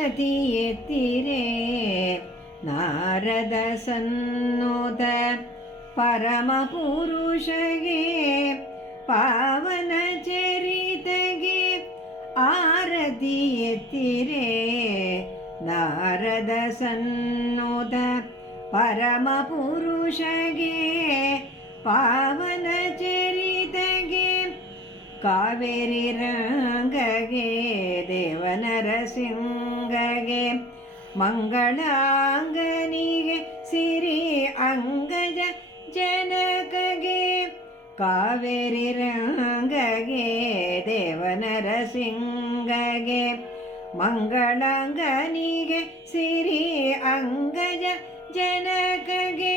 ಆರತಿ ಎತ್ತಿರೆ ನಾರದ ಸನ್ನೋದ ಪರಮ ಪುರುಷಗೆ ಪಾವನ ಚರಿತೆಗೆ ಆರತಿ ಎತ್ತಿರೆ ನಾರದ ಸನ್ನೋದ ಪರಮ ಪುರುಷಗೆ ಪಾವನ ಚರಿತೆಗೆ ಕಾವೇರಿ ರಂಗಗೆ ದೇವನರಸಿಂಗಗೆ ಮಂಗಳಾಂಗನಿಗೆ ಸಿರಿ ಅಂಗಜ ಜನಕಗೆ ಕಾವೇರಿ ರಂಗಗೆ ದೇವನರಸಿಂಗಗೆ ಮಂಗಳಾಂಗನಿಗೆ ಸಿರಿ ಅಂಗಜ ಜನಕಗೆ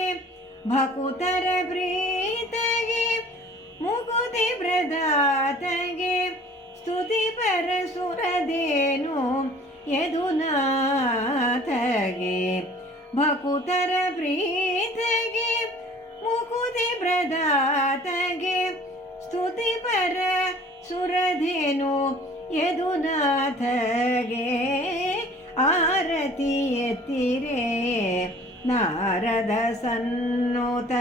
ಭಕುತರ ಪ್ರೀತಗೆ ಮುಕುತಿ ಪ್ರದಾತಗೆ ಸ್ತುತಿ ಪರಸುರದೇನು ಯದುನಾಥಗೆ ಭಕುತರ ಪ್ರೀತಗೆ ಮುಕುತಿ ಪ್ರದಾತಗೆ ಸ್ತುತಿ ಪರ ಸುರಧೇನು ಯದುನಾಥಗೆ ಆರತಿ ಎತ್ತಿರೆ ನಾರದ ಸನ್ನೋತ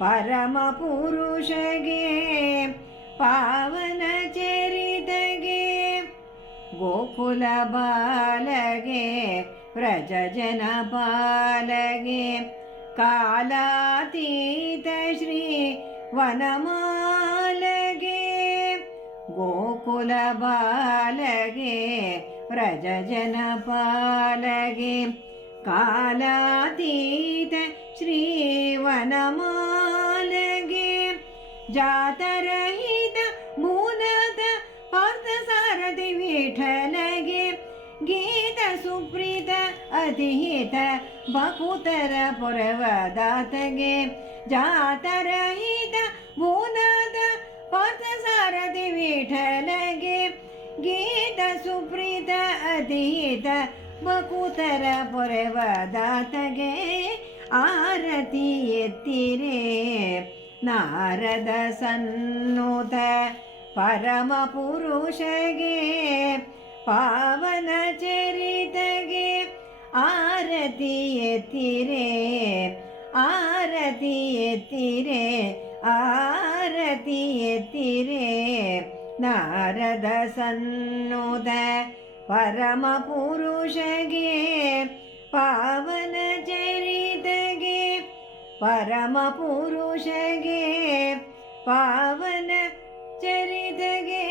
ಪರಮ ಪುರುಷಗೆ ಪಾವನ ಚರಿತೆಗೆ ಗೋಕುಲ ಬಾಲಗೆ ವ್ರಜ ಜನ ಪಾಲಗೆ ಕಾಲಾತೀತ ಶ್ರೀ ವನಮಾಲಗೆ ಗೋಕುಲ ಬಾಲಗೆ ವ್ರಜ ಜನ ಪಾಲಗೆ ಕಾಲಾತೀತ ಶ್ರೀ ವನಮಾಲಗೆ ಜಾತರಹಿತ ಮೂಲದ ಪಾರ್ಥಸಾರಥಿ ವಿಠಲಗೆ ಗೀತ ಸುಪ್ರೀತ ಅತಿಹಿತ ಭಕುತರ ಪೊರವದಾತಗೆ ಜಾತರಹಿತ ಮೂಲದ ಪಾರ್ಥಸಾರಥಿ ವಿಠಲಗೆ ಗೀತ ಸುಪ್ರೀತ ಅತಿಹಿತ ಭಕುತರ ಪೊರವದಾತಗೆ ಆರತಿ ಎತ್ತಿರೆ ನಾರದ ಸನ್ನೋತ ಪರಮ ಪುರುಷಗೆ ಪಾವನ ಚರಿತೆಗೆ ಆರತಿ ಎತ್ತಿರೆ ಆರತಿ ಎತ್ತಿರೆ ಆರತಿ ಎತ್ತಿರೆ ನಾರದ ಸನ್ನೋತ ಪರಮ ಪುರುಷಗೆ ಪಾವನ ಚರಿತೆಗೆ ಪರಮ ಪುರುಷಗೆ ಪಾವನ ಚರಿತೆಗೆ